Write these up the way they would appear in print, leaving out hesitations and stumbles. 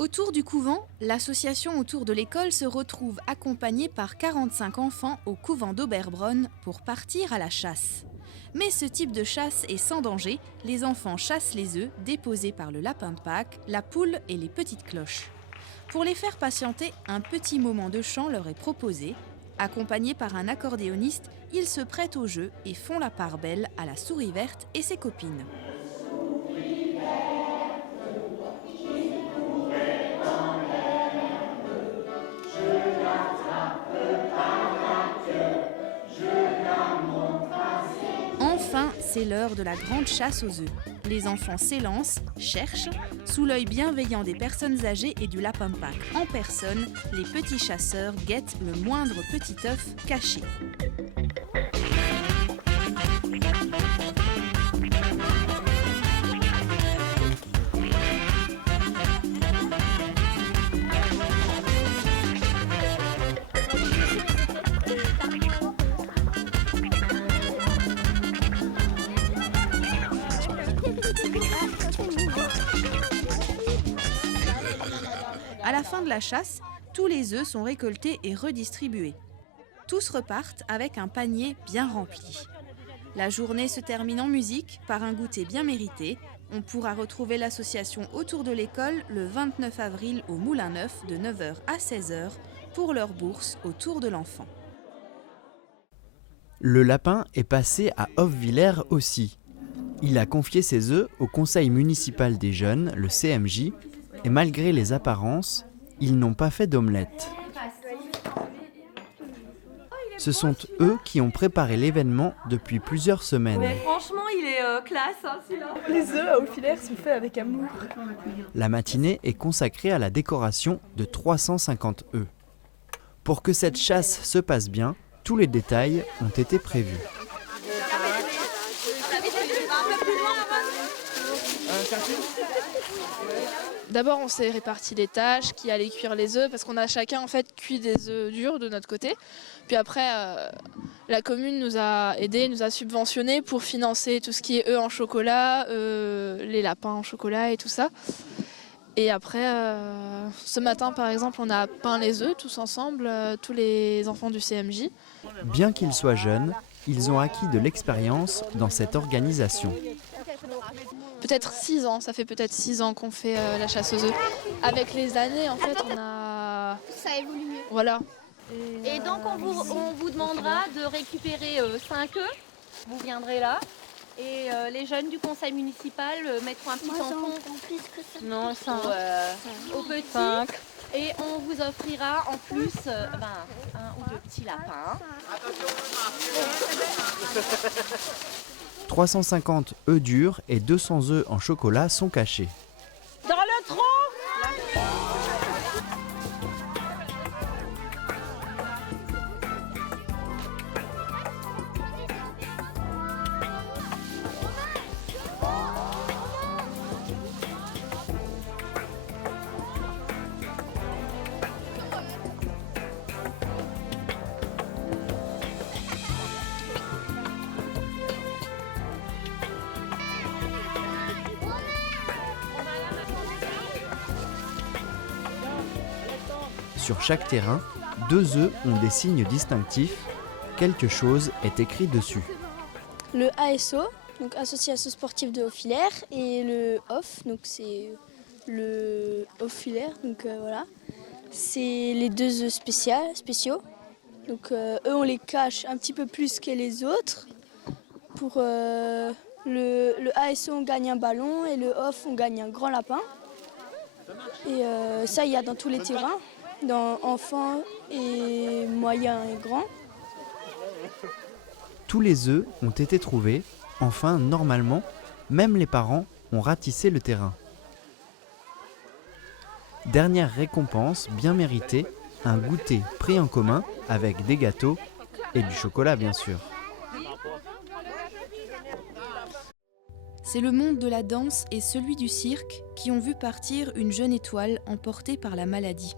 Autour du couvent, l'association autour de l'école se retrouve accompagnée par 45 enfants au couvent d'Oberbronn pour partir à la chasse. Mais ce type de chasse est sans danger, les enfants chassent les œufs déposés par le lapin de Pâques, la poule et les petites cloches. Pour les faire patienter, un petit moment de chant leur est proposé. Accompagnés par un accordéoniste, ils se prêtent au jeu et font la part belle à la souris verte et ses copines. Enfin, c'est l'heure de la grande chasse aux œufs. Les enfants s'élancent, cherchent, sous l'œil bienveillant des personnes âgées et du lapin de Pâques en personne, les petits chasseurs guettent le moindre petit œuf caché. À la fin de la chasse, tous les œufs sont récoltés et redistribués. Tous repartent avec un panier bien rempli. La journée se termine en musique par un goûter bien mérité. On pourra retrouver l'association autour de l'école le 29 avril au Moulin Neuf de 9h à 16h pour leur bourse autour de l'enfant. Le lapin est passé à Hoffwiller aussi. Il a confié ses œufs au conseil municipal des jeunes, le CMJ, et malgré les apparences, ils n'ont pas fait d'omelette. Ce sont eux qui ont préparé l'événement depuis plusieurs semaines. Ouais, franchement, il est classe, hein, celui-là. Les œufs à Hoffwiller sont faits avec amour. La matinée est consacrée à la décoration de 350 œufs. Pour que cette chasse se passe bien, tous les détails ont été prévus. D'abord, on s'est réparti les tâches, qui allait cuire les œufs, parce qu'on a chacun en fait cuit des œufs durs de notre côté. Puis après, la commune nous a aidés, nous a subventionnés pour financer tout ce qui est œufs en chocolat, les lapins en chocolat et tout ça. Et après, ce matin par exemple, on a peint les œufs tous ensemble, tous les enfants du CMJ. Bien qu'ils soient jeunes, ils ont acquis de l'expérience dans cette organisation. Peut-être 6 ans, ça fait peut-être 6 ans qu'on fait la chasse aux œufs. Avec les années, en fait, on a... Ça évolue mieux. Voilà. Et donc, on vous demandera de récupérer 5 œufs. Vous viendrez là. Et les jeunes du conseil municipal mettront un petit tampon. Non, 5. Au petit. 5. Et on vous offrira en plus un ou deux petits lapins. 350 œufs durs et 200 œufs en chocolat sont cachés. Dans le trou. Sur chaque terrain, 2 œufs ont des signes distinctifs. Quelque chose est écrit dessus. Le ASO, donc Association sportive de Hoffwiller, et le OFF, donc c'est le Hoffwiller, donc voilà. C'est les 2 œufs spéciaux. Donc eux on les cache un petit peu plus que les autres. Pour le ASO on gagne un ballon et le OFF on gagne un grand lapin. Et ça il y a dans tous les terrains, dans enfants et moyens et grands. Tous les œufs ont été trouvés. Enfin, normalement, même les parents ont ratissé le terrain. Dernière récompense bien méritée, un goûter pris en commun avec des gâteaux et du chocolat bien sûr. C'est le monde de la danse et celui du cirque qui ont vu partir une jeune étoile emportée par la maladie.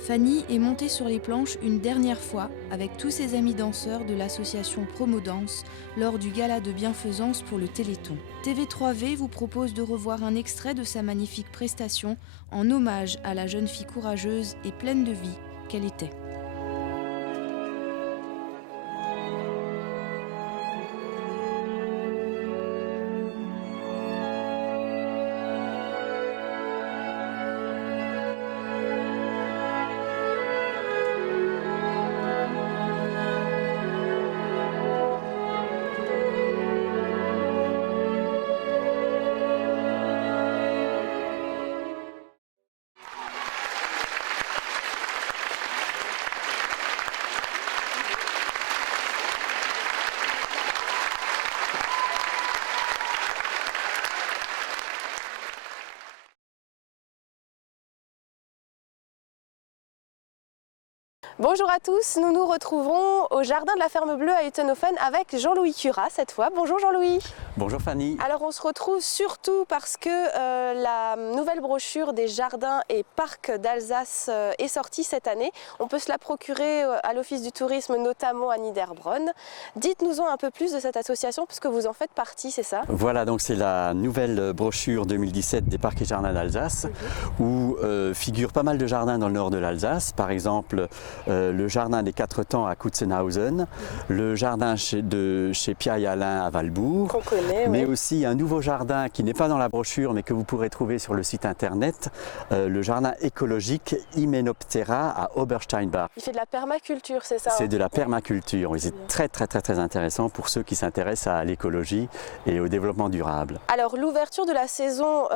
Fanny est montée sur les planches une dernière fois avec tous ses amis danseurs de l'association Promodance lors du gala de bienfaisance pour le Téléthon. TV3V vous propose de revoir un extrait de sa magnifique prestation en hommage à la jeune fille courageuse et pleine de vie qu'elle était. Bonjour à tous, nous nous retrouverons au jardin de la Ferme Bleue à Utenhofen avec Jean-Louis Curat cette fois. Bonjour Jean-Louis. Bonjour Fanny. Alors on se retrouve surtout parce que la nouvelle brochure des jardins et parcs d'Alsace est sortie cette année. On peut se la procurer à l'Office du tourisme, notamment à Niederbronn. Dites-nous-en un peu plus de cette association puisque vous en faites partie, c'est ça? Voilà, donc c'est la nouvelle brochure 2017 des parcs et jardins d'Alsace où figurent pas mal de jardins dans le nord de l'Alsace. Par exemple, le jardin des Quatre Temps à Kutzenhausen, le jardin chez Pierre Yalin à Valbourg, qu'on connaît, mais oui. aussi un nouveau jardin qui n'est pas dans la brochure mais que vous pourrez trouver sur le site internet, le jardin écologique Hymenoptera à Obersteinbach. Il fait de la permaculture, c'est ça? C'est de la permaculture, oui, c'est très intéressant pour ceux qui s'intéressent à l'écologie et au développement durable. Alors l'ouverture de la saison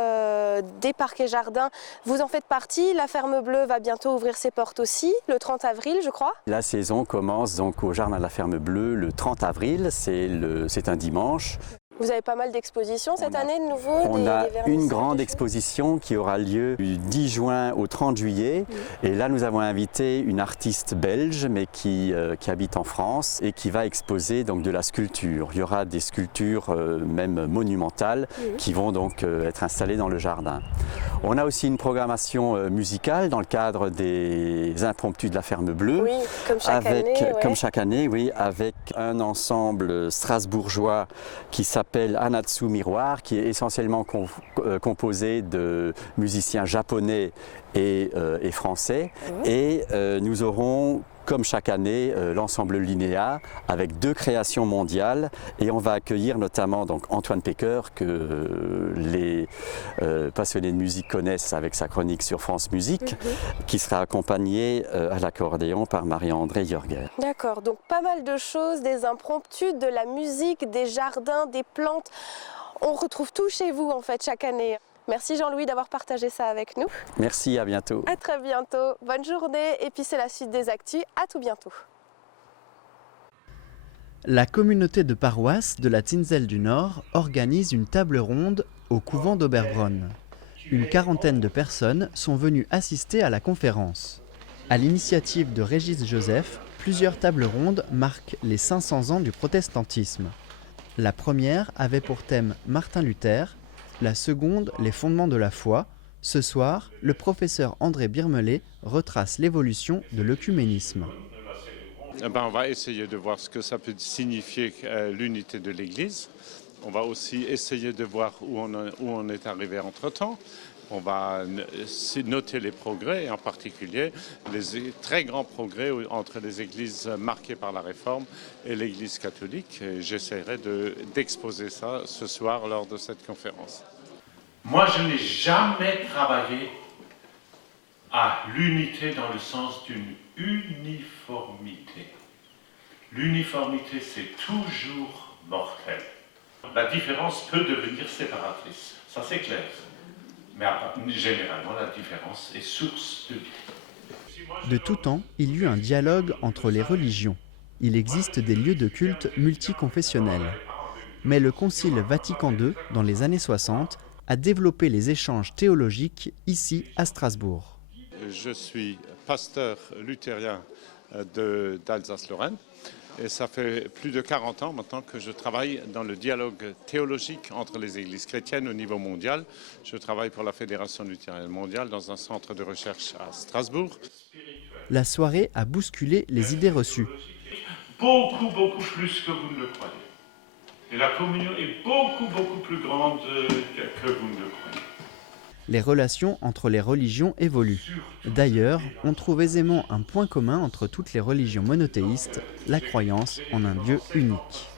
des parcs et jardins, vous en faites partie. La Ferme Bleue va bientôt ouvrir ses portes aussi, le 30 avril je crois. La saison commence donc au jardin de la Ferme Bleue le 30 avril, c'est un dimanche. Vous avez pas mal d'expositions cette année de nouveau? On a une grande exposition qui aura lieu du 10 juin au 30 juillet. Et là, nous avons invité une artiste belge, mais qui habite en France et qui va exposer donc de la sculpture. Il y aura des sculptures même monumentales qui vont donc être installées dans le jardin. On a aussi une programmation musicale dans le cadre des Impromptus de la Ferme Bleue. Oui, comme chaque année. Ouais. Comme chaque année, oui, avec un ensemble strasbourgeois qui s'appelle Anatsu Miroir, qui est essentiellement composé de musiciens japonais et français. Et nous aurons, comme chaque année, l'ensemble Linéa avec 2 créations mondiales et on va accueillir notamment donc Antoine Pecker que les passionnés de musique connaissent avec sa chronique sur France Musique qui sera accompagné à l'accordéon par Marie-André Jörger. D'accord, donc pas mal de choses, des impromptus, de la musique, des jardins, des plantes. On retrouve tout chez vous en fait chaque année. Merci Jean-Louis d'avoir partagé ça avec nous. Merci, à bientôt. À très bientôt, bonne journée et puis c'est la suite des actus, à tout bientôt. La communauté de paroisse de la Zinzelle du Nord organise une table ronde au couvent d'Oberbronn. Une quarantaine de personnes sont venues assister à la conférence. À l'initiative de Régis Joseph, plusieurs tables rondes marquent les 500 ans du protestantisme. La première avait pour thème Martin Luther, la seconde, les fondements de la foi. Ce soir, le professeur André Birmelet retrace l'évolution de l'œcuménisme. On va essayer de voir ce que ça peut signifier l'unité de l'Église. On va aussi essayer de voir où on est arrivé entre-temps. On va noter les progrès, et en particulier les très grands progrès entre les églises marquées par la Réforme et l'Église catholique. J'essaierai d'exposer ça ce soir lors de cette conférence. Moi, je n'ai jamais travaillé à l'unité dans le sens d'une uniformité. L'uniformité, c'est toujours mortel. La différence peut devenir séparatrice, ça c'est clair. Mais généralement, la différence est source de vie. De tout temps, il y eut un dialogue entre les religions. Il existe des lieux de culte multiconfessionnels. Mais le Concile Vatican II, dans les années 60, a développé les échanges théologiques ici à Strasbourg. Je suis pasteur luthérien d'Alsace-Lorraine Et ça fait plus de 40 ans maintenant que je travaille dans le dialogue théologique entre les églises chrétiennes au niveau mondial. Je travaille pour la Fédération luthérienne mondiale dans un centre de recherche à Strasbourg. La soirée a bousculé les idées reçues. Beaucoup plus que vous ne le croyez. Et la communion est beaucoup plus grande que vous ne le croyez. Les relations entre les religions évoluent. D'ailleurs, on trouve aisément un point commun entre toutes les religions monothéistes, la croyance en un Dieu unique.